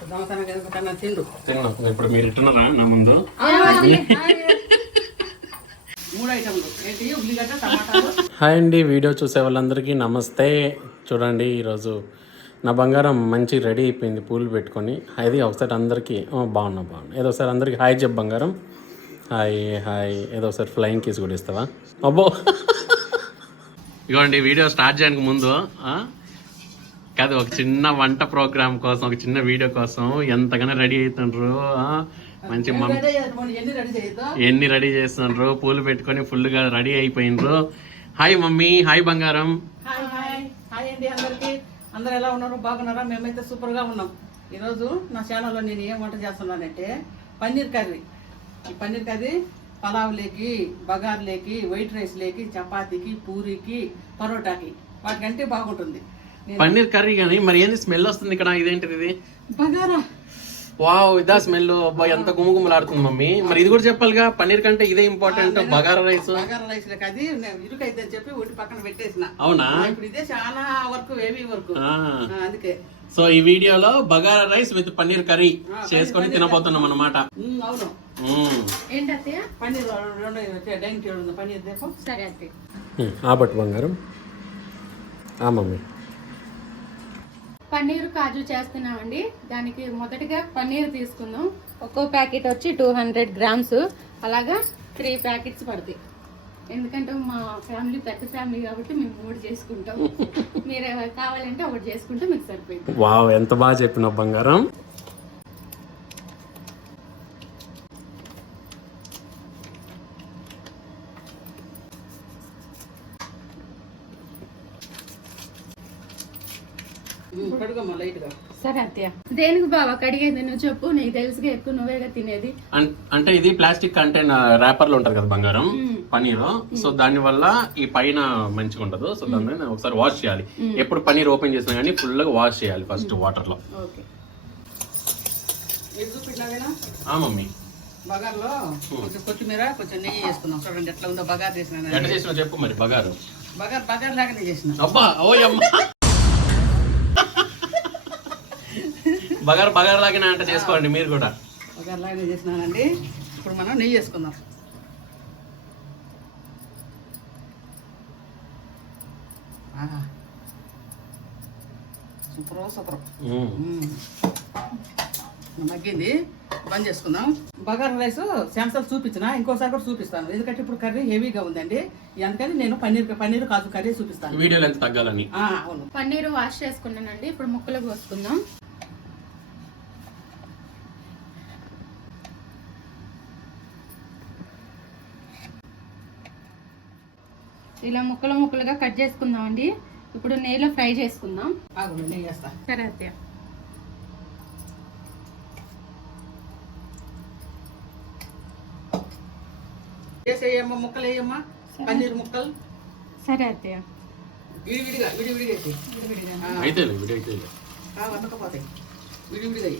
తిన్నాం. ఇప్పుడు మీరు ఇట్టున్నారా నా ముందు? హాయ్ అండి, వీడియో చూసే వాళ్ళందరికీ నమస్తే. చూడండి, ఈరోజు నా బంగారం మంచి రెడీ అయిపోయింది పూలు పెట్టుకొని. అది ఒకసారి అందరికీ బాగున్నా ఏదో ఒకసారి అందరికీ హాయ్ చెప్పు బంగారం. Hi hi. ఏదో ఒకసారి ఫ్లయింగ్ కిస్ కూడా ఇస్తావా? అబ్బో ఇగోండి, వీడియో స్టార్ట్ చేయడానికి ముందు కాదు, ఒక చిన్న వంట ప్రోగ్రామ్ కోసం, ఒక చిన్న వీడియో కోసం ఎంతగానో రెడీ అవుతుండ్రు. మంచి ఎన్ని రెడీ చేస్తుండ్రు, పూలు పెట్టుకొని ఫుల్గా రెడీ అయిపోయినరు. హాయ్ మమ్మీ, హాయ్ బంగారం. హాయ్ అండి అందరికి. అందరు ఎలా ఉన్నారు? బాగున్నారా? మేమైతే సూపర్ గా ఉన్నాం. ఈరోజు నా ఛానల్లో నేను ఏం వంట చేస్తున్నానంటే పన్నీర్ కర్రీ. ఈ పన్నీర్ కర్రీ పలావ్లేకి, బగార్లేకి, వైట్ రైస్ లేకి, చపాతీకి, పూరికి, పరోటాకి వాటికంటే బాగుంటుంది. పన్నీర్ కర్రీ కానీ మరి ఏంది స్మెల్ వస్తుంది ఇక్కడ? ఇదేంటిది? ఇది బగారా. వావ్, ఇదా స్మెల్? ఎంత గుమగుమలాడుతుంది మమ్మీ. మరి ఇది కూడా చెప్పాలిగా, పన్నీర్ కంటే ఇదే important. Bagara rice. Bagara rice లేక అది ఇరుకైతే చెప్పి ఒట్టి పక్కన పెట్టేసిన. అవునా? ఇప్పుడు ఇదే చాలా వర్క్, హెవీ వర్క్, అందుకే. సో ఈ వీడియోలో bagara rice with paneer curry చేసుకొని తినబోతున్నాం అన్నమాట. అవును. పన్నీర్ డైనింగ్ టేబుల్ ఉంది. పన్నీర్ దేపో. సరే బట్ బంగారం. మమ్మీ పన్నీర్ కాజు చేస్తున్నామండి. దానికి మొదటిగా పన్నీర్ తీసుకుందాం. ఒక్కో ప్యాకెట్ వచ్చి 200 గ్రామ్స్, అలాగా 3 ప్యాకెట్స్ పడతాయి. ఎందుకంటే మా ఫ్యామిలీ పెద్ద ఫ్యామిలీ కాబట్టి మేము 3 చేసుకుంటాం. మీరు కావాలంటే ఒకటి చేసుకుంటే మీకు సరిపోయింది. వావ్, ఎంత బాగా చెప్పిన బంగారం. సరే అత్తయ్య. దేనికి బావా కడిగేది? నువ్వు చెప్పు, నీకు తెలుసుగా, ఎక్కువ నువ్వేగా తినేది. అంటే ఇది ప్లాస్టిక్ కంటైనర్ ర్యాపర్ లో ఉంటది కదా బంగారం, పన్నీర్. సో దాని వల్ల ఈ పైన మంచిగా ఉండదు. సో దాన్ని ఒకసారి వాష్ చేయాలి. ఎప్పుడు పన్నీర్ ఓపెన్ చేసినా కానీ ఫుల్ గా వాష్ చేయాలి ఫస్ట్ వాటర్ లో. మమ్మీ బగార్లో కొంచెం కొత్తిమీర, కొంచెం నెయ్యి వేసుకున్నాం. చూడండి ఎట్లా ఉందో బగార్ చేసిన. ఎట్లా చేసినా చెప్పు మరి. బగారు బగార్ లాగానే చేసిన. అబ్బా, ఓయమ్మా. బగారు లాగానే అంటే చేసుకోండి మీరు కూడా. బగార్ లాగానే చేసినానండి. ఇప్పుడు మనం నెయ్యి వేసుకుందాం. సూపర్. మగ్గింది, బంద్ చేసుకుందాం. బగారా రైస్ శాంసల్ చూపించిన, ఇంకోసారి కూడా చూపిస్తాను. ఎందుకంటే ఇప్పుడు కర్రీ హెవీగా ఉందండి. అందుకని నేను పన్నీర్ కాజు కర్రీ చూపిస్తాను. వీడియోలో ఎంత తగ్గాలని. అవును. పన్నీర్ వాష్ చేసుకున్నానండి. ఇప్పుడు ముక్కలు కోసుకుందాం. ఇలా ముక్కలుగా కట్ చేసుకుందాం అండి. ఇప్పుడు నెయ్యిలో ఫ్రై చేసుకుందాం. నెయ్యి వేస్తా. సరే అత్తయ్య. వేసేయమ్మా, ముక్కలు వేయమ్మా, పన్నీర్ ముక్కలు. సరే అత్తయ్య. విడివిడిగా వండకపోతాయి. విడివిడిగా.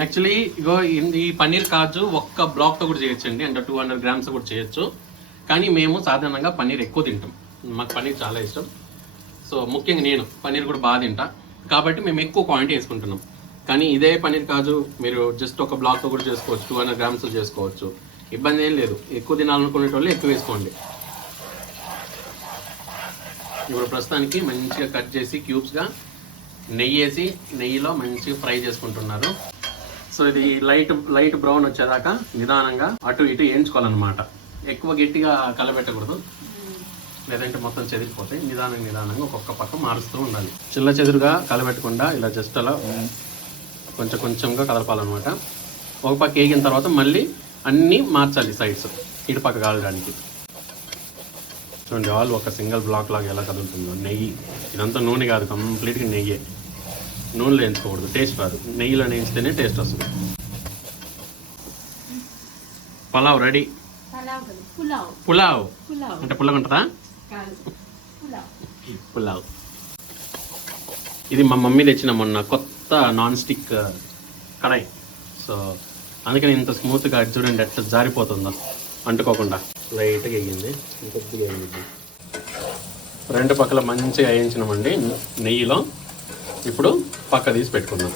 యాక్చువల్లీ ఇగో ఈ పన్నీర్ కాజు ఒక్క బ్లాక్ తో కూడా చేయొచ్చండి. అంటే 200 గ్రామ్స్ కూడా చేయొచ్చు. కానీ మేము సాధారణంగా పన్నీర్ ఎక్కువ తింటాం. మాకు పన్నీర్ చాలా ఇష్టం. సో ముఖ్యంగా నేను పన్నీర్ కూడా బాగా తింటా కాబట్టి మేము ఎక్కువ క్వాంటిటీ వేసుకుంటున్నాం. కానీ ఇదే పన్నీర్ కాజు మీరు జస్ట్ ఒక బ్లాక్ తో కూడా చేసుకోవచ్చు, 200 గ్రామ్స్ చేసుకోవచ్చు. ఇబ్బంది ఏం లేదు. ఎక్కువ తినాలనుకునే వాళ్ళు ఎక్కువ వేసుకోండి. ఇప్పుడు ప్రస్తుతానికి మంచిగా కట్ చేసి క్యూబ్స్గా నెయ్యి వేసి నెయ్యిలో మంచిగా ఫ్రై చేసుకుంటున్నారు. సో ఇది లైట్ బ్రౌన్ వచ్చేదాకా నిదానంగా అటు ఇటు వేయించుకోవాలన్నమాట. ఎక్కువ గట్టిగా కలబెట్టకూడదు, లేదంటే మొత్తం చెదిరిపోతాయి. నిదానంగా ఒక్కొక్క పక్క మారుస్తూ ఉండాలి. చిల్ల చెదురుగా కలబెట్టకుండా ఇలా జస్ట్ అలా కొంచెంగా కలపాలన్నమాట. ఒక పక్క వేగిన తర్వాత మళ్ళీ అన్నీ మార్చాలి సైడ్స్, ఇటు పక్క కాలడానికి. చూడండి, వాళ్ళు ఒక సింగిల్ బ్లాక్ లాగా ఎలా కదులుతుందో. నెయ్యి ఇదంతా నూనె కాదు, కంప్లీట్గా నెయ్యే. నూనెలో వేయించుకోకూడదు, టేస్ట్ రాదు. నెయ్యిలో వేయించితేనే టేస్ట్ వస్తుంది. పలావ్ రెడీ. పులావ్ అంటే పుల్లగా ఉంటుందా? పులావ్. ఇది మా మమ్మీ తెచ్చిన మొన్న కొత్త నాన్ స్టిక్ కడాయి. సో అందుకని ఇంత స్మూత్గా చూడండి ఎట్లా జారిపోతుందో అంటుకోకుండా. లైట్గా వేయింది, ఇంకొద్దిగా వేయింది. రెండు పక్కల మంచిగా వేయించినామండి నెయ్యిలో. ఇప్పుడు పక్క తీసి పెట్టుకుందాం.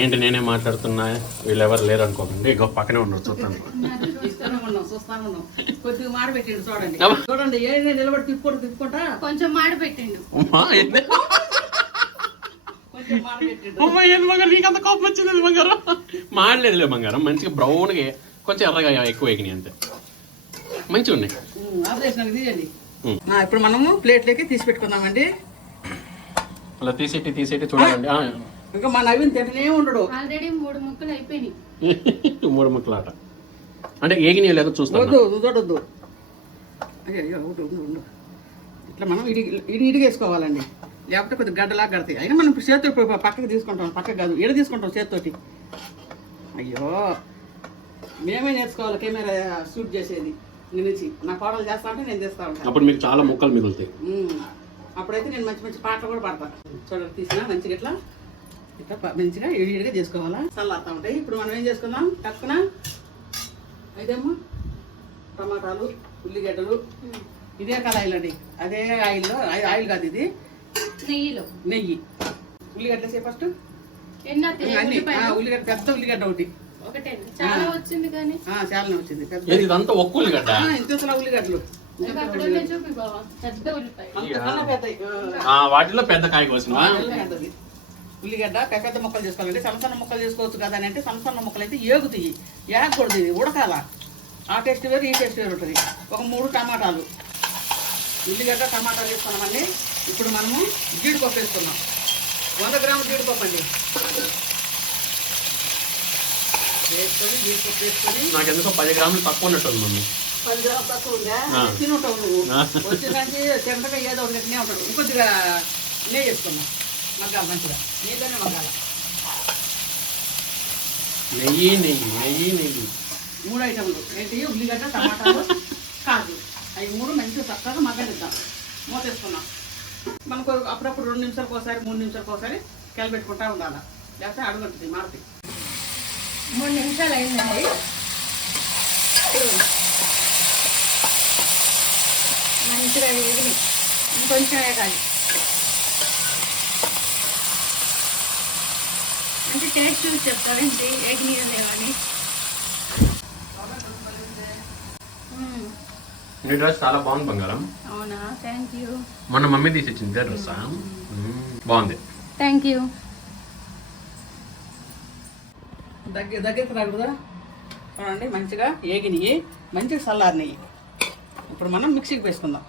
ఏంటి నేనే మాట్లాడుతున్నా, వీళ్ళు ఎవరు లేరు అనుకోకండి. ఇగో పక్కనే ఉన్నారు, చూస్తాను. చూస్తాను ఉన్నాం. కొద్దిగా మాడ పెట్టిండు చూడండి. చూడండి ఏదైనా నిలబడి తిప్పుకుంటా కొంచెం మాడ పెట్టిండు. కొంచెం మాడ పెట్టిండు. నీకంత కోపం వచ్చింది బంగారం. మాడలేదులే బంగారం, మంచిగా బ్రౌన్గా కొంచెం ఎర్రగా ఎక్కువ వేగినాయి అంతే. మంచిగా ఉన్నాయి. ఆపరేషన్ తీయండి. ఇప్పుడు మనము ప్లేట్లోకి తీసి పెట్టుకుందామండి. అలా తీసేటి చూడండి. ఇంకా మా నవీన్ తింటనే ఉండడు. ఆల్రెడీ 3 ముక్కలు అయిపోయినాయి. 3 ముక్కలు ఆట అంటే ఏగినాయో లేదో చూస్తాను. చూడొద్దు. అయ్యో ఉండు. ఇట్లా మనం ఇడిగా వేసుకోవాలండి, లేకపోతే కొద్దిగా గడ్డలాగా కడతాయి. అయినా మనం ఇప్పుడు చేతితో పక్కకి తీసుకుంటాం. పక్కకి కాదు, ఎడ తీసుకుంటాం చేతితోటి. అయ్యో మేమే నేర్చుకోవాలి కెమెరా షూట్ చేసేది. నుంచి నా కోడలు చేస్తా అంటే నేను తెస్తా ఉంటాను. అప్పుడు మీకు చాలా ముక్కలు మిగులుతాయి. అప్పుడైతే నేను మంచి మంచి పాటలు కూడా పాడతాను. చూడండి తీసినా మంచిగా ఇట్లా మంచిగా ఇడిగా చేసుకోవాలా, చల్లారుతా ఉంటాయి. ఇప్పుడు మనం ఏం చేసుకుందాం, టక్కున అయితేమో టమాటాలు, ఉల్లిగడ్డలు, ఇదే కళాయిలు అండి. అదే ఆయిల్లో, ఆయిల్ కాదు ఇది నెయ్యి. ఉల్లిగడ్డ సే ఫస్ట్ అన్ని ఉల్లిగడ్డ, పెద్ద ఉల్లిగడ్డ ఒకటి చాలా వచ్చింది కానీ చాలానే వచ్చింది. పెద్ద ఒక్క ఉల్లిగడ్డ, ఇంత ఉల్లిగడ్డలు వాటిలో పెద్ద కాయ కోసం ఉల్లిగడ్డ పెద్ద ముక్కలు చేసుకోవాలంటే సన్న ముక్కలు చేసుకోవచ్చు కదా అని అంటే సన్న ముక్కలు అయితే ఏగుతాయి. ఏగకూడదు, ఇది ఉడకాల. ఆ టేస్ట్ వేరు, ఈ టేస్ట్ వేరు ఉంటుంది. ఒక 3 టమాటాలు, ఉల్లిగడ్డ టమాటాలు వేసుకున్నామండి. ఇప్పుడు మనము జీడిపప్పు వేసుకున్నాం. 100 గ్రాముల జీడిపప్పు అండి వేసుకొని, జీడిపప్పు వేసుకొని. నాకు ఎందుకో 10 గ్రాములు తక్కువ ఉన్నట్టుంది మమ్మీ. 10 గ్రాములు తక్కువ ఉందా? తినుంటావు నువ్వు. వచ్చిందంటే తింటగా ఏదో ఒకటి ఉంటాడు. ఇంకొద్దిగా నెయ్యి వేసుకున్నాం. మగ్గాలి మంచిగా, నీళ్ళనే మగ్గాల. నెయ్యి 3 ఐటమ్లు ఏంటి, ఉల్లిగడ్డ, టమాటాలు, కాజు. అవి 3 మంచిగా చక్కగా మగ్గనిద్దాం. మూతేసుకున్నాం. మనకు అప్పుడప్పుడు 2 నిమిషాలకు ఒకసారి, 3 నిమిషాలకు ఒకసారి కలిపెట్టుకుంటా ఉండాలి, లేకపోతే అడుగుంటుంది మారుతి. 3 నిమిషాలు అయిందండి. మంచిగా వేగి ఇంకొంచెం వేగాలి. అంటే టేస్ట్ చూసి చెప్తారేంటి వేగినాయో లేవని. నీ డ్రెస్ చాలా బాగుంది బంగారం. అవునా, థ్యాంక్ యూ. మొన్న మమ్మీ తీసి ఇచ్చింది డ్రెస్, బాగుంది. Thank you. దగ్గరికి రాకూడదా? చూడండి మంచిగా ఏగినాయి, మంచిగా చల్లారినాయి. ఇప్పుడు మనం మిక్సీకి వేసుకుందాం.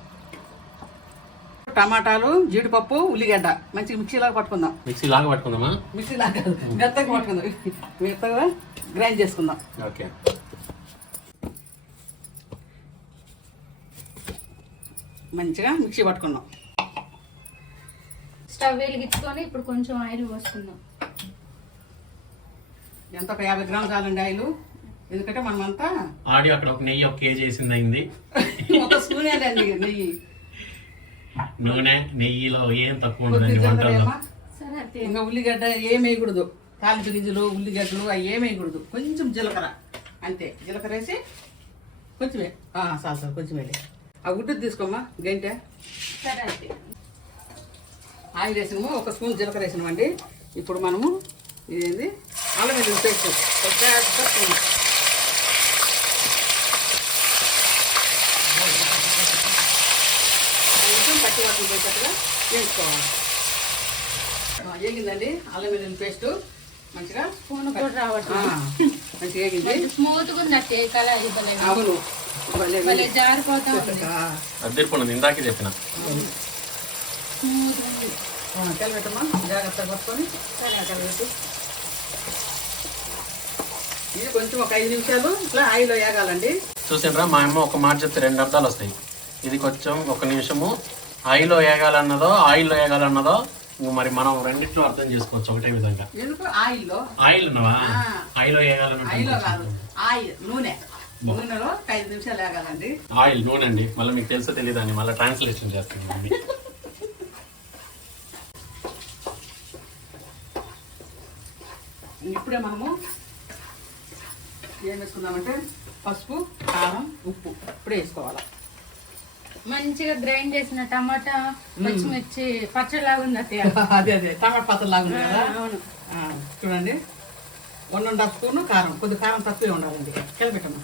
టమాటాలు, జీడిపప్పు, ఉల్లిగడ్డ మంచిగా మిక్సీలాగా పట్టుకుందాం. మిక్సీలాగా పట్టుకుందామా? మిక్సీలాగా గత్తగా పట్టుకుందాం. మెత్తగా గ్రైండ్ చేసుకుందాం. ఓకే. మంచిగా మిక్సీ పట్టుకున్నాం. స్టవ్ వెలిగించుకొని ఇప్పుడు కొంచెం ఆయిల్ పోసుకుందాం. ఎంత ఒక 50 గ్రాములు చాలండి ఆయిల్. ఎందుకంటే మనం అంతా ఆడియో అక్కడ ఒక నెయ్యి 1 కేజీ వేసింది అయింది. ఒక స్పూన్ అండి నెయ్యి. నెయ్యిలో ఏం తక్కువ ఉండదండి వంటల్లో. ఇంకా ఉల్లిగడ్డ ఏం వేయకూడదు. తాలింపు గింజలు, ఉల్లిగడ్డలు అవి ఏం వేయకూడదు. కొంచెం జీలకర్ర అంతే. జీలకర్ర వేసి కొంచెమే సార్ కొంచెం వేడి. ఆ గుడ్డు తీసుకోమ్మా గంటె. ఆయిల్ వేసినాము, 1 స్పూన్ జీలకర్ర వేసినామండి. ఇప్పుడు మనము ఇదేంది అల్లం వెల్లుల్లి పేస్ట్ స్పూన్. పచ్చి వాసన పోయేటట్టుగా వేసుకోవాలి. వేగిందండి అల్లం వెల్లుల్లి పేస్ట్ మంచిగా. స్పూన్ కూడా రావట్లేదు. మంచిగా వేగింది. స్మూత్ గా ఉంది. అవును, జారిపోతా ఉంది. ఇందాకే చెప్పిన కలిపెట్టమ్మా, జాగ్రత్తగా పట్టుకొని కలిపెట్టు. ఇది కొంచెం ఒక 5 నిమిషాలు ఇట్లా ఆయిల్లో వేగాలండి. చూసారా, మా అమ్మ ఒక మాట చెప్తే 2 అర్థాలు వస్తాయి. ఇది కొంచెం 1 నిమిషము ఆయిల్లో వేగాలన్నదో మరి మనం రెండిట్లో అర్థం చేసుకోవచ్చు ఒకటే విధంగా. ఎందుకు ఆయిల్ ఉన్నవా? ఆయిల్లో ఆయిల్లో కాదు, నూనెలో 5 నిమిషాలు వేగాలండి. నూనె అండి. మళ్ళీ మీకు తెలుసో తెలియదండి, మళ్ళీ ట్రాన్స్లేషన్ చేస్తాను మమ్మీ. ఇప్పుడే మనము ఏం వేసుకుందామంటే పసుపు, కారం, ఉప్పు ఇప్పుడే వేసుకోవాలి. మంచిగా గ్రైండ్ చేసిన టమాటా పచ్చిమిర్చి పచ్చడిలాగా ఉంది అత్తయ్య. అదే టమాటా పచ్చడి లాగా ఉంది కదా. అవును. చూడండి 1.5 స్పూన్ కారం, కొద్ది కారం తక్కువే ఉండాలండి. కిలబెట్టమ్మా.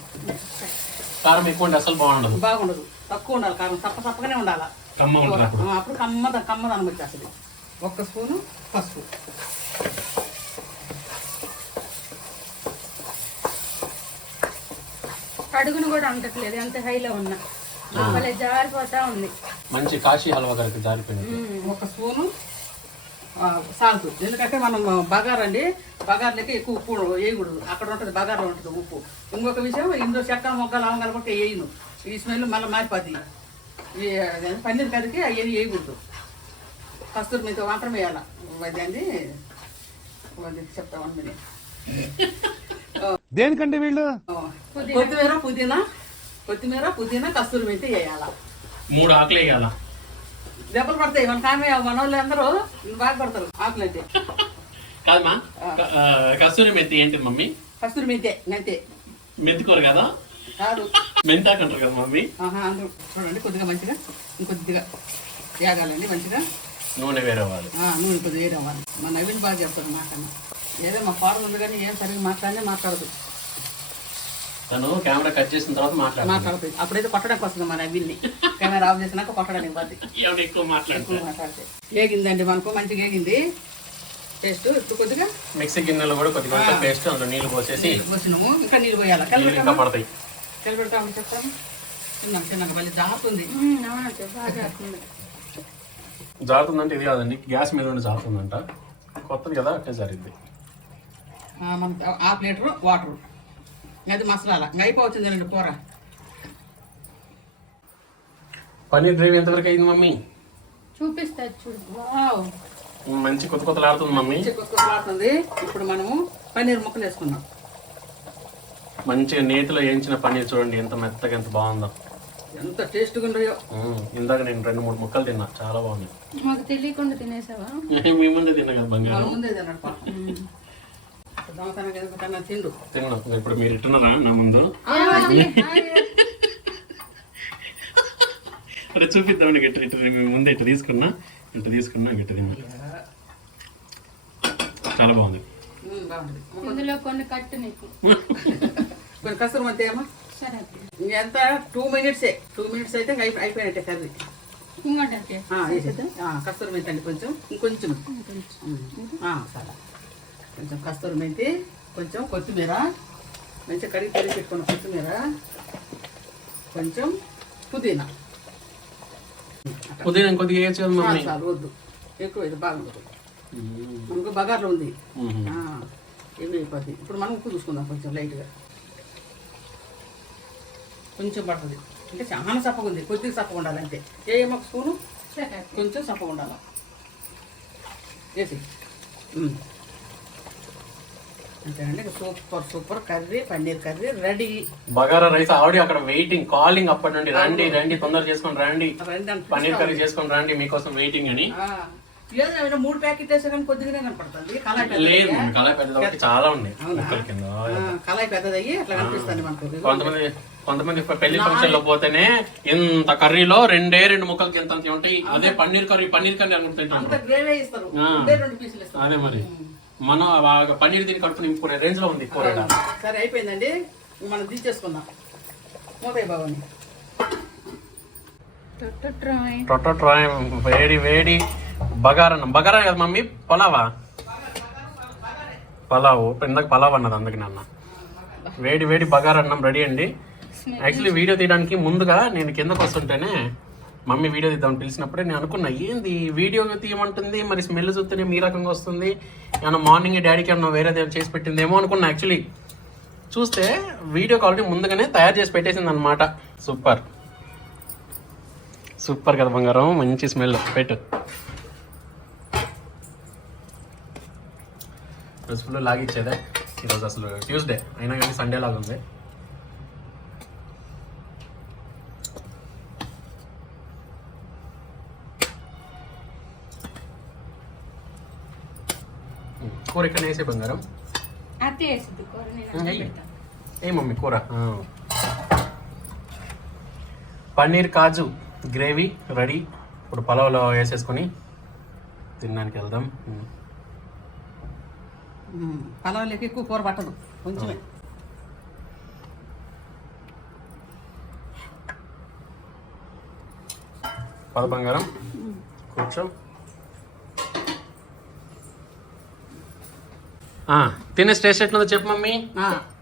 కారం ఎక్కువ ఉంటే అసలు బాగుండదు. బాగుండదు, తక్కువ ఉండాలి కారం, తప్పగానే ఉండాలా. కమ్మ ఉంటుంది అప్పుడు. అప్పుడు కమ్మదనం వచ్చేస్తుంది. 1 స్పూను పసుపు, కడుగును కూడా అంటట్లేదు, ఎంత హైలో ఉన్నా భలే జారిపోతా ఉంది. మంచి కాశీ హల్వా గారికి జారిపోయింది. 1 స్పూను సాల్ట్. ఎందుకంటే మనం బగారండి, బగార్లకి ఎక్కువ ఉప్పు వేయకూడదు. అక్కడ ఉంటుంది బగార్లో ఉంటుంది ఉప్పు. ఇంకొక విషయం, ఇందులో చెక్క మొగ్గ లవంగాలు కూడా వేయను, ఈ స్మెల్ మళ్ళీ మారిపోద్ది. ఈ పన్నీర్ కర్రీకి అవన్నీ వేయకూడదు. కస్తూరి మీతో మాత్రం వేయాల. అదండి చెప్తా 1 మినిట్. దేనికంటే వీళ్ళు కొత్తిమీర పుదీనా కస్తూరి మెంతి వేయాల. 3 ఆకులు వేయాలా? దెబ్బలు పడతాయి మన కామే. మన వాళ్ళు అందరూ బాగా పడతారు ఆకులు అయితే. కాదమ్మా, కస్తూరి మెంతి ఏంటి మమ్మీ? కస్తూరి మెంతే మెంతే మెంతికూర కదా, కాదు మెంతాకు అంటారు కదా మమ్మీ. అందరూ చూడండి, కొద్దిగా మంచిగా ఇంకొద్దిగా వేగాలండి. మంచిగా నూనె వేరే వాళ్ళు. నూనె కొద్దిగా వేరేవ్వాలి. మా నవీన్ బాగా చెప్తారు నాకన్నా. ఏదో మా ఫాదర్ ఉంది కానీ ఏం సరిగ్గా మాట్లాడదు. తను కెమెరా కట్ చేసిన తర్వాత మాట్లాడుతుంది. అప్పుడైతే కొట్టడానికి వస్తుంది మా నవీన్ని. కెమెరా ఆఫ్ చేసినాక కొట్టడానికి పోతుంది. ఎక్కువ మాట్లాడితే వేగిందండి మనకు, మంచిగా వేగింది. పేస్ట్ కొద్దిగా మిక్సీ గిన్నెలో కూడా కొద్దిగా పేస్ట్ అందులో నీళ్లు పోసేసి పోసినాము. ఇంకా నీళ్ళు పోయాలి. ఇంకా పడతాయి. కలిపెడతామని చెప్తాను. చిన్నగా మళ్ళీ జారుతుంది. జారుతుందంటే ఇది కాదండి, గ్యాస్ మీద ఉండి జారుతుందంట. కొత్తది కదా, అట్టే జరిగింది. మనకి 1/2 లీటర్ వాటర్, అది మసాలా. ఇంకా అయిపోవచ్చిందండి కూర. పన్నీర్ గ్రేవీ ఎంతవరకు అయింది మమ్మీ? చూపిస్తా చూడు. వావ్, మంచి కొత్తలాడుతుంది మమ్మీ. కొత్తలాడుతుంది. ఇప్పుడు మనము పన్నీర్ ముక్కలు వేసుకున్నాం. మంచిగా నేతిలో వేయించిన పన్నీర్ చూడండి ఎంత మెత్తగా, ఎంత బాగుందో, ఎంత టేస్ట్గా ఉన్నాయో. ఇందాక నేను 2-3 ముక్కలు తిన్నా, చాలా బాగుంది. మాకు తెలియకుండా తినేసావా? మీ ముందే తిన్నా కదా బంగారం. ముందే తిన్నాడు పాపం. దొంగతనం తిండు తిన్నా. ఇప్పుడు మీరు ఇట్టున్నారా నా ముందు? అరే చూపిద్దామని ఇట్టు మేము ముందే ఇట్టు తీసుకున్నా ఇట్టు తిన్నా. చాలా బాగుంది. ఇందులో కొన్ని కట్టు నీకు. కొన్ని కసరు మధ్య ఏమో సరే ఎంత 2 మినిట్సే. 2 మినిట్స్ అయితే అయిపోయినట్టే కర్రీ. ఇంకోటి కస్తూరి మెంతి అండి, ఇంకొంచెం సరే. కొంచెం కస్తూరి మెంతి, కొంచెం కొత్తిమీర, మంచిగా కడిగి పెట్టుకున్న కొత్తిమీర, కొంచెం పుదీనా. కొద్దిగా వేయచ్చు కదా మమ్మీ? చాలు, వద్దు ఎక్కువ, ఇది బాగుండదు. మనకు బగార్లో ఉంది, ఏమి అయిపోద్ది. ఇప్పుడు మనం ఉప్పు చూసుకుందాం కొంచెం లైట్గా. కొంచెం పడుతుంది అంటే చాలా చప్పగా ఉంది, కొద్దిగా చప్పగా ఉండాలి అంతే. ఒక స్పూను కొంచెం చప్పగా ఉండాలి వేసి. అంతేనండి, super curry, paneer curry ready. Bagara rice already అక్కడ వెయిటింగ్, కాలింగ్ అప్పటి నుండి. రండి తొందర చేసుకొని రండి, పన్నీర్ కర్రీ చేసుకొని రండి, మీకోసం వెయిటింగ్ అని. లేదు 3 ప్యాకెట్ వేసా కానీ కొద్దిగానే కనపడుతుంది. లేదు కళాయి పెద్దది చాలా ఉన్నాయి. కళాయి పెద్దదయ్యి అట్లా కనిపిస్తుంది మనకు. కొంతమంది పెళ్లి ఫంక్షన్ లో పోతేనే ఇంత కర్రీలో 2 ముక్కలకి ఎంత ఉంటాయి. అదే పన్నీర్ కర్రీ అనుకుంటుంటాం. అదే మరి మనం పన్నీర్ దీన్ని కడుపు నింపుకునే రేంజ్ లో ఉంది కూర. సరే అయిపోయిందండి, మనం దించేసుకుందాం. మూతాయి బాగుంది. వేడి బగారన్నం. బగారా కదా మమ్మీ? పలావు ఇందాక పలావ్ అన్నది, అందుకని అన్న. వేడి బగారన్నం రెడీ అండి. యాక్చువల్లీ వీడియో తీయడానికి ముందుగా నేను కిందకు వస్తుంటేనే మమ్మీ వీడియో తీద్దామని పిలిచినప్పుడే నేను అనుకున్నా, ఏంది వీడియో తీయమంటుంది, మరి స్మెల్ చూస్తేనే మీ రకంగా వస్తుంది, ఏమన్నా మార్నింగ్ డాడీకి ఏమన్నా వేరే చేసి పెట్టిందేమో అనుకున్నా. యాక్చువల్లీ చూస్తే వీడియోకి ఆల్రెడీ ముందుగానే తయారు చేసి పెట్టేసింది అనమాట. సూపర్ కదా బంగారం, మంచి స్మెల్. పెట్టు. రోజు ఫుల్ లాగిచ్చేదే. ఈరోజు అసలు ట్యూస్డే అయినా కానీ సండే లాగా ఉంది. కూర ఇక్కడ వేసే బంగారం ఏ మమ్మీ కూర? పన్నీర్ కాజు గ్రేవీ రెడీ. ఇప్పుడు పలావ్లో వేసేసుకొని తినడానికి వెళ్దాం. పలావులకి ఎక్కువ కూర పట్టదు, కొంచెమే. పద బంగారం కూర్చో. తినే టేస్ట్ ఎట్లుందో చెప్పు మమ్మీ.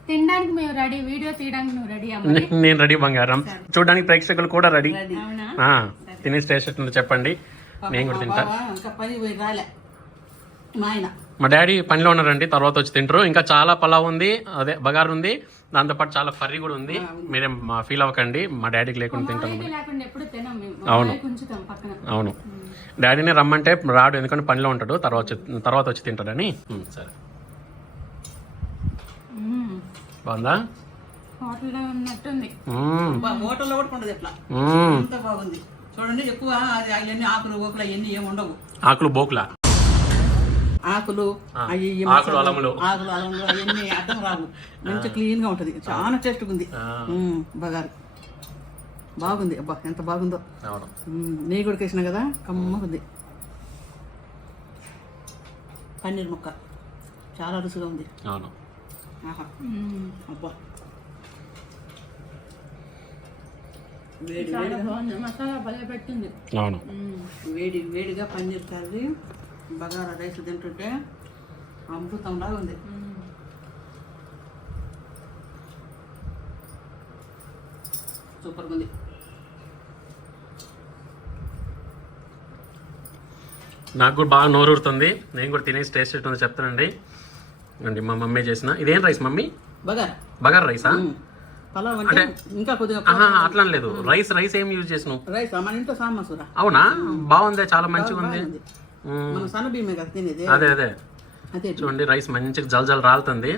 తినడానికి మేము రెడీ, వీడియో తీయడానికి నువ్వు రెడీ అమ్మ. నేను రెడీ బంగారం, చూడడానికి ప్రేక్షకులు కూడా రెడీ. అవునా? తినే టేస్ట్ ఎట్లుందో చెప్పండి, నేను కూడా తింటా. ఇంకా పని పోయి రాలే మా ఆయన. మా డాడీ పనిలో ఉన్నారండి, తర్వాత వచ్చి తింటారు. ఇంకా చాలా పలావ్ ఉంది, అదే బగారు ఉంది, దాంతోపాటు చాలా కర్రీ కూడా ఉంది. మీరేం ఫీల్ అవ్వకండి, మా డాడీకి లేకుండా తింటాను. లేకుండా ఎప్పుడు తినం మేము. అవును. ఉంచుతాం పక్కన. అవును, డాడీని రమ్మంటే రాడు, ఎందుకంటే పనిలో ఉంటాడు. తర్వాత వచ్చి తింటాడని. సరే, బాగుందా? హోటల్లో ఉన్నట్టుంది. హోటల్లో కూడా ఉండదు ఇట్లా, అంత బాగుంది. చూడండి, ఎక్కువ అవన్నీ ఆకులు ఓకులు అవన్నీ ఏమి ఉండవు. ఆకులు బోకులా, ఆకులు ఆకులు అలములు అవన్నీ అర్థం రావు. మంచి క్లీన్ గా ఉంటది, చాలా టేస్ట్గా ఉంది. బగారు బాగుంది. అబ్బా ఎంత బాగుందో. నెయ్యి కూడా వేసిన కదా, కమ్మగుంది. పన్నీర్ ముక్క చాలా రుచిగా ఉంది. అవును. అబ్బా మసాలా భలే పెట్టింది. అవును. వేడి వేడిగా పన్నీర్ కర్రీ బగారా రైస్ తింటుంటే అమృతంలాగా ఉంది. సూపర్గా ఉంది. నాకు కూడా బాగా నోరూరుతుంది. నేను కూడా తినేసి టేస్ట్ ఎట్టుందో చెప్తానండి. అండి మా మమ్మీ చేసిన ఇదేం రైస్ మమ్మీ? బగారా రైసా? పలావ్ అంటే ఇంకా కొద్దిగా అట్లా లేదు. రైస్ ఏం యూజ్ చేసినావు? రైస్ మన ఇంట్లో సామసూరా. అవునా? బాగుంది, చాలా మంచిగా ఉంది. మన సన్న బియ్యమే కదా తినేది. అదే చూడండి, రైస్ మంచిగా జల్ రాలుతుంది.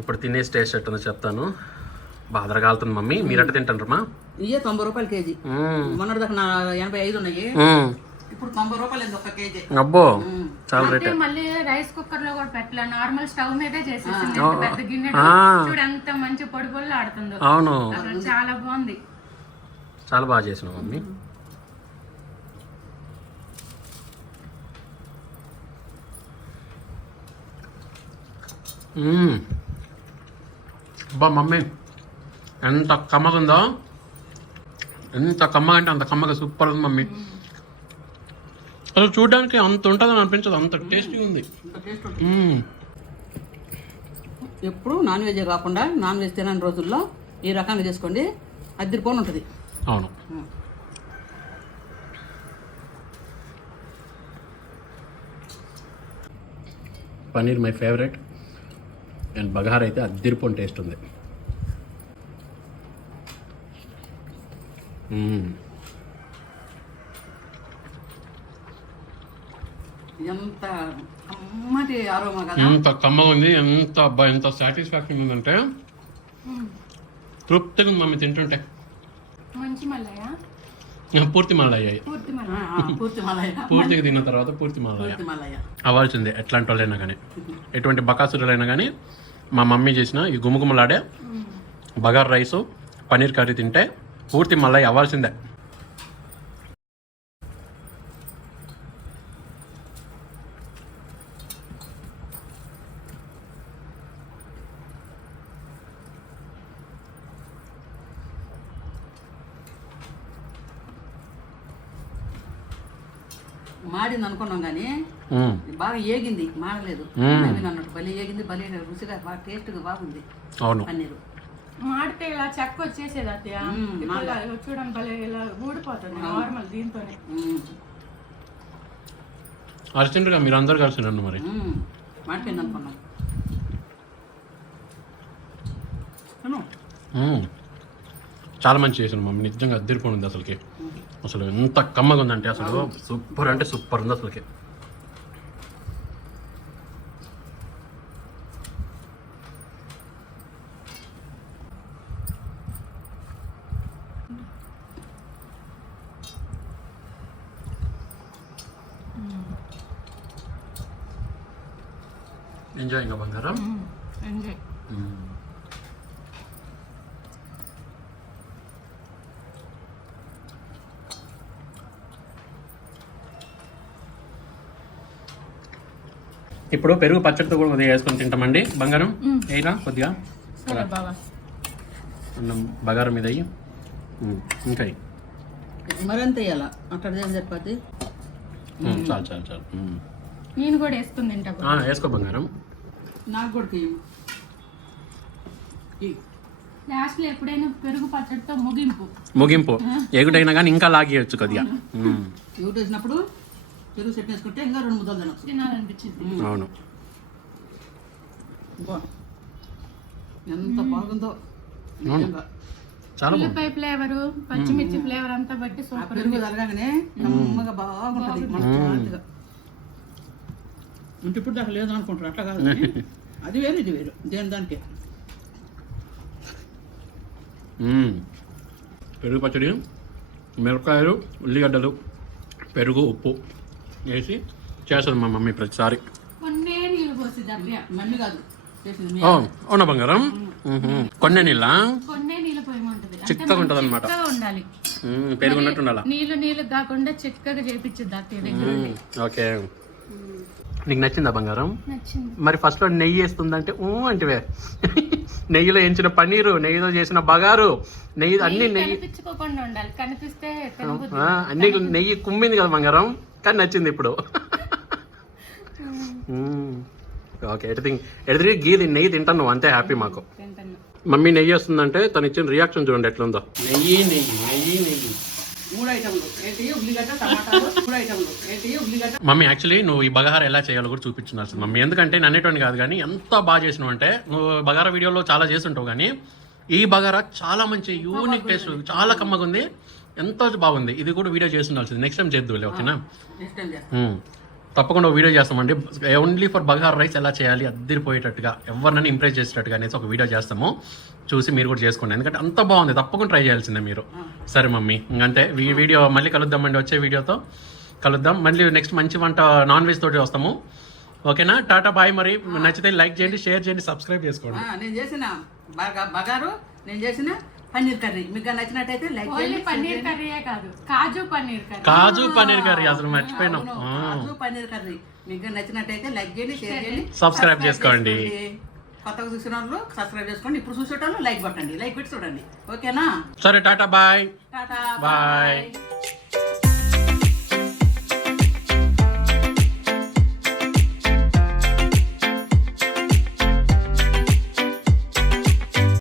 ఇప్పుడు తినేసి టేస్ట్ ఎట్టుందో చెప్తాను. బాగా కాలుతుంది మమ్మీ. మీరు ఎట్ట తింటారమ్మా? ఇయ్యే 90 రూపాయలు కేజీ. మొన్నటి దాకా 85 ఉన్నాయి, ఇప్పుడు 90 రూపాయలు ఒక కేజీ. అబ్బో, చాలా రేట్. మళ్ళీ రైస్ కుక్కర్ లో కూడా పెట్టలే, నార్మల్ స్టవ్ మీదే చేసేసింది. పెద్ద గిన్నె చూడు ఎంత మంచి పొడి పొడిలో ఆడుతుందో. అవును, చాలా బాగుంది. చాలా బాగా చేసినావు మమ్మీ. అబ్బా మమ్మీ, ఎంత కమ్మగా ఉందో. ఎంత కమ్మగా అంటే అంత కమ్మగా, సూపర్ ఉంది మమ్మీ. అసలు చూడడానికి అంత ఉంటుందని అనిపించదు, అంత టేస్టీగా ఉంది. ఎప్పుడు నాన్ వెజ్ కాకుండా నాన్ వెజ్ తినని రోజుల్లో ఈ రకంగా చేసుకోండి, అద్దరిపోని ఉంటుంది. అవును. Paneer my favourite, and bagar అయితే అద్దరిపోని టేస్ట్ ఉంది. ఎంత కమ్మటి ఆరోమా కదా, ఎంత కమ్మగా ఉంది, ఎంత సాటిస్ఫాక్షన్ ఉందంటే తృప్తిగా ఉంది మమ్మీ తింటుంటే. మంచి మల్లయ్య, పూర్తి మల్లయ్య. పూర్తిగా తిన్న తర్వాత పూర్తి మల్లయ్య అవ్వాల్సిందే. ఎట్లాంటి వాళ్ళైనా కానీ, ఎటువంటి బకాసురులైనా కానీ, మా మమ్మీ చేసిన ఈ గుమగుమలాడే బగార్ రైసు పన్నీర్ కర్రీ తింటే పూర్తి మల్లయ్య అవ్వాల్సిందే. మాడింది అనుకున్నాం కానీ బాగా ఏగింది, మాడలేదు. అన్నట్టు భలే ఏగింది, భలే రుచిగా బాగా టేస్ట్గా బాగుంది. అవును, పన్నీరు మాడితే ఇలా చెక్క వచ్చేసేది అత్తయ్య. చూడండి భలే ఇలా ఊడిపోతుంది నార్మల్ దీంతోనే. అర్జెంటుగా మీరు అందరు కలిసి రండి మరి. మాడిపోయింది అనుకున్నాం. చాలా మంచి చేసాను మమ్మీ, నిజంగా అద్దరిపోయింది అసలుకి. అసలు ఎంత కమ్మగా ఉందంటే అసలు సూపర్ అంటే సూపర్ ఉంది అసలుకి. ఎంజాయ్ ఇంకా బంగారం. ఎంజాయ్. ఇప్పుడు పెరుగు పచ్చడితో కూడా కొద్దిగా వేసుకొని తింటామండి. బంగారం అయినా కొద్దిగా సరే బాబా. అన్నం బగారం మీద అయ్యి ఇంకా ఎయ్. మరింత వేయాల అట్లా చెప్పది. చాలు చాలు చాలు. నేను కూడా వేసుకుని తింటా బాబా. వేసుకో బంగారం. నాకు కూడా తీయము. లాస్ట్లో ఎప్పుడైనా పెరుగు పచ్చడితో ముగింపు ఎగుడైనా కానీ ఇంకా లాగేయచ్చు కొద్దిగా. ఎగుడు వేసినప్పుడు పెరుగు సెట్ వేసుకుంటే ఇంకా 2 ముద్దలు తినొచ్చు. తినాలనిపించింది. అవును. ఎంత బాగుందో. చాలా ఉల్లిపాయ ఫ్లేవర్, పచ్చిమిర్చి ఫ్లేవర్ అంతా బట్టి ఆ సూపర్. పెరుగు తరగానే నమ్మగా బాగుంటుంది. మనకి అంటే ఇప్పుడు దాకా లేదు అనుకుంటారు, అట్లా కాదు. అది వేరు ఇది వేరు, దేని దానికి. పెరుగు పచ్చడి, మిరపకాయలు, ఉల్లిగడ్డలు, పెరుగు, ఉప్పు వేసి చేస్తుంది మా మమ్మీ ప్రతిసారి. కొన్నే నీళ్ళు పోసి దబ్బియా. మమ్మీ కాదు చేసింది. అవునా బంగారం? కొన్నే నీళ్ళ కొన్నే నీళ్ళు పోయమంటది. చిక్కగా ఉంటుంది అనమాట. ఉండాలి, పెరుగు ఉన్నట్టు ఉండాలా. నీళ్ళు కాకుండా చిక్కగా చేపించద్దు అత్తయ్య దగ్గర. ఓకే. నీకు నచ్చిందా బంగారం? నచ్చింది. మరి ఫస్ట్ లో నెయ్యి వేస్తుందంటే అంటే నెయ్యిలో ఎంచిన పన్నీరు, నెయ్యిలో చేసిన బగారు, నెయ్యి అన్ని నెయ్యి కనిపించుకోకుండా ఉండాలి. కనిపిస్తే అన్ని నెయ్యి కుమ్మింది కదా బంగారం, కానీ నచ్చింది ఇప్పుడు. ఓకే. ఎడిది గీది నెయ్యి తింటాను అంతే హ్యాపీ మాకు. మమ్మీ నెయ్యి వస్తుందంటే తను ఇచ్చిన రియాక్షన్ చూడండి ఎట్లుందో. నెయ్యి నెయ్యి నెయ్యి నెయ్యి 3 ఐటమ్లు ఏంటి? ఉల్లిగడ్డ, టమాటాలు. 3 ఐటమ్లు ఏంటి? ఉల్లిగడ్డ. మమ్మీ యాక్చువల్లీ నువ్వు ఈ బగారా ఎలా చేయాలో కూడా చూపించాల్సింది మమ్మీ. ఎందుకంటే నన్నేటువంటి కాదు కానీ ఎంత బాగా చేసినావు అంటే, నువ్వు బగారా వీడియోలో చాలా చేస్తుంటావు కానీ ఈ బగారా చాలా మంచి యూనిక్ టేస్ట్, చాలా కమ్మగా ఉంది, ఎంతో బాగుంది. ఇది కూడా వీడియో చేసి ఉండాల్సింది. నెక్స్ట్ టైం చేద్దాంలే, ఓకేనా? నెక్స్ట్ టైం చేస్తాం. తప్పకుండా వీడియో చేస్తామండి. ఓన్లీ ఫర్ బగారా రైస్ ఎలా చేయాలి అద్దరిపోయేటట్టుగా, ఎవరినైనా ఇంప్రెస్ చేసేటట్టుగా అనేసి ఒక వీడియో చేస్తాము. చూసి మీరు కూడా చేసుకోండి, ఎందుకంటే అంత బాగుంది. తప్పకుండా ట్రై చేయాల్సిందే మీరు. సరే మమ్మీ, ఇంకంతే. ఈ వీడియో మళ్ళీ కలుద్దామండి, వచ్చే వీడియోతో కలుద్దాం. మళ్ళీ నెక్స్ట్ మంచి వంట నాన్ వెజ్ తోటి వస్తాము, ఓకేనా? టాటా బాయ్. మరి నచ్చితే లైక్ చేయండి, షేర్ చేయండి, సబ్స్క్రైబ్ చేసుకోండి. నేను చేసిన బగారు, నేను చేసిన పన్నీర్ కర్రీ మీకు నచ్చినట్టయితే లైక్ చేయండి. పన్నీర్ కర్రీయే కాదు, కాజు పన్నీర్ కర్రీ. కాజు పన్నీర్ కర్రీ అసలు మర్చిపోయినాం. కాజు పన్నీర్ కర్రీ మీకు నచ్చినట్టయితే లైక్ చేయండి, షేర్ చేయండి, సబ్స్క్రైబ్ చేసుకోండి. కొత్తగా చూసిన వాళ్ళు సబ్స్క్రైబ్ చేసుకోండి, ఇప్పుడు చూసేటోళ్ళు లైక్ కొట్టండి, లైక్ పెట్టి చూడండి, ఓకేనా? సరే tata bye. Tata bye. Bye.